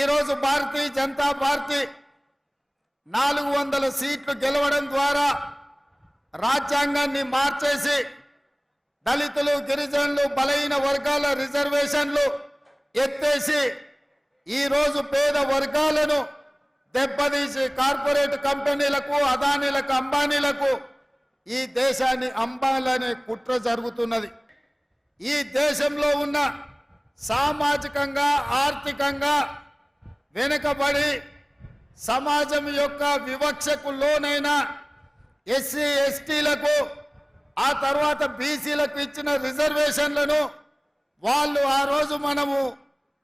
ఈరోజు భారతీయ జనతా పార్టీ 400 సీట్లు గెలవడం ద్వారా రాజ్యాంగాన్ని మార్చేసి దళితులు, గిరిజనులు, బలహీన వర్గాల రిజర్వేషన్లు ఎత్తేసి ఈరోజు పేద వర్గాలను దెబ్బతీసి కార్పొరేట్ కంపెనీలకు, అదానీలకు, అంబానీలకు ఈ దేశాన్ని అమ్మాలనే కుట్ర జరుగుతున్నది. ఈ దేశంలో ఉన్న సామాజికంగా, ఆర్థికంగా వెనుకబడి సమాజం యొక్క వివక్షకు లోనైన ఎస్సీ, ఎస్టీలకు, ఆ తర్వాత బీసీలకు ఇచ్చిన రిజర్వేషన్లను వాళ్ళు ఆ రోజు మనము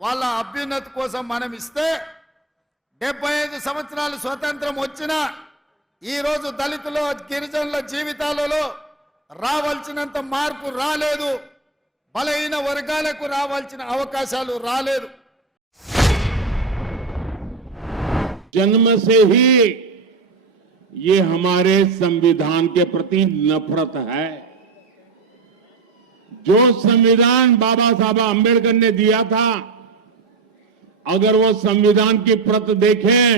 వాళ్ళ అభ్యున్నతి కోసం మనం ఇస్తే 75 సంవత్సరాలు స్వతంత్రం వచ్చినా ఈరోజు దళితుల, గిరిజనుల జీవితాలలో రావాల్సినంత మార్పు రాలేదు. బలహీన వర్గాలకు రావాల్సిన అవకాశాలు రాలేదు. जन्म से ही ये हमारे संविधान के प्रति नफरत है। जो संविधान बाबा साहब अंबेडकर ने दिया था, अगर वो संविधान की प्रत देखें,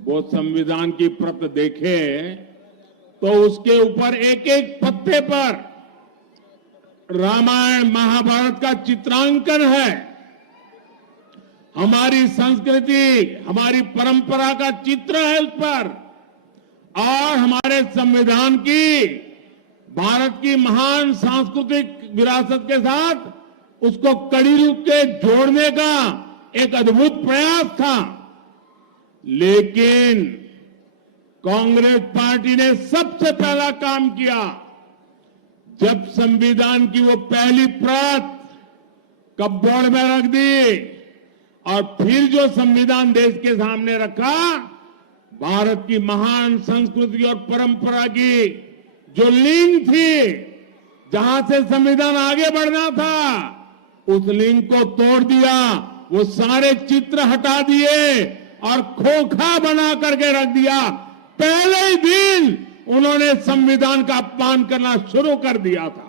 वो संविधान की प्रत देखें तो उसके ऊपर एक एक पत्ते पर रामायण, महाभारत का चित्रांकन है। हमारी संस्कृति, हमारी परंपरा का चित्र है उस पर, और हमारे संविधान की, भारत की महान सांस्कृतिक विरासत के साथ उसको कड़ी रूप से जोड़ने का एक अद्भुत प्रयास था। लेकिन कांग्रेस पार्टी ने सबसे पहला काम किया, जब संविधान की वो पहली प्रत कपबोर्ड में रख दी और फिर जो संविधान देश के सामने रखा, भारत की महान संस्कृति और परंपरा की जो लिंक थी, जहां से संविधान आगे बढ़ना था, उस लिंक को तोड़ दिया। वो सारे चित्र हटा दिए और खोखा बना करके रख दिया। पहले ही दिन उन्होंने संविधान का अपमान करना शुरू कर दिया था।